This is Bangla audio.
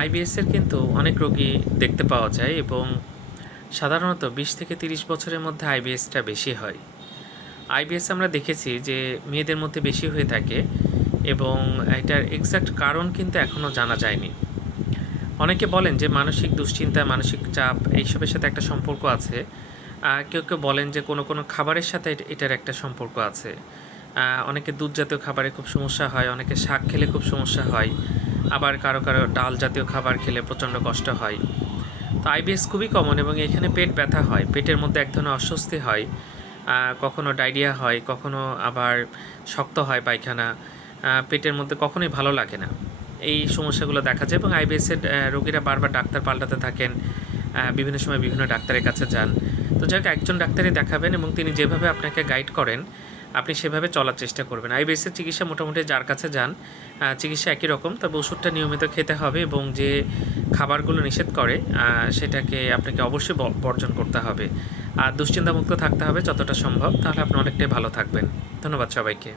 আইবিএসের কিন্তু অনেক রোগী দেখতে পাওয়া যায় এবং সাধারণত ২০ থেকে ৩০ বছরের মধ্যে আইবিএসটা বেশি হয়। আইবিএস আমরা দেখেছি যে মেয়েদের মধ্যে বেশি হয়ে থাকে এবং এটার এক্সাক্ট কারণ কিন্তু এখনও জানা যায়নি। অনেকে বলেন যে মানসিক দুশ্চিন্তা, মানসিক চাপ এইসবের সাথে একটা সম্পর্ক আছে। কেউ বলেন যে কোনো খাবারের সাথে এটার একটা সম্পর্ক আছে। অনেকে দুধ জাতীয় খাবারে খুব সমস্যা হয়, অনেকে শাক খেলে খুব সমস্যা হয়। আবার কারো ডাল জাতীয় খাবার খেলে প্রচণ্ড কষ্ট হয়। তো আইবিএস খুবই কমন এবং এখানে পেট ব্যথা হয়, পেটের মধ্যে এক ধরনের অস্বস্তি হয়, কখনো ডায়রিয়া হয়, কখনো আবার শক্ত হয় পায়খানা, পেটের মধ্যে কখনোই ভালো লাগে না। এই সমস্যাগুলো দেখা যায় এবং আইবিএসের রোগীরা বারবার ডাক্তার পাল্টাতে থাকেন, বিভিন্ন সময় বিভিন্ন ডাক্তারের কাছে যান। তো যাই হোক, একজন ডাক্তারই দেখাবেন এবং তিনি যেভাবে আপনাকে গাইড করেন আপনি সেভাবে চলার চেষ্টা করবেন। আইবিএসের চিকিৎসা মোটামুটি যার কাছে যান চিকিৎসা একই রকম, তবে ওষুধটা নিয়মিত খেতে হবে এবং যে খাবারগুলো নিষেধ করে সেটাকে আপনাকে অবশ্যই বর্জন করতে হবে। আর দুশ্চিন্তামুক্ত থাকতে হবে যতটা সম্ভব, তাহলে আপনি অনেকটাই ভালো থাকবেন। ধন্যবাদ সবাইকে।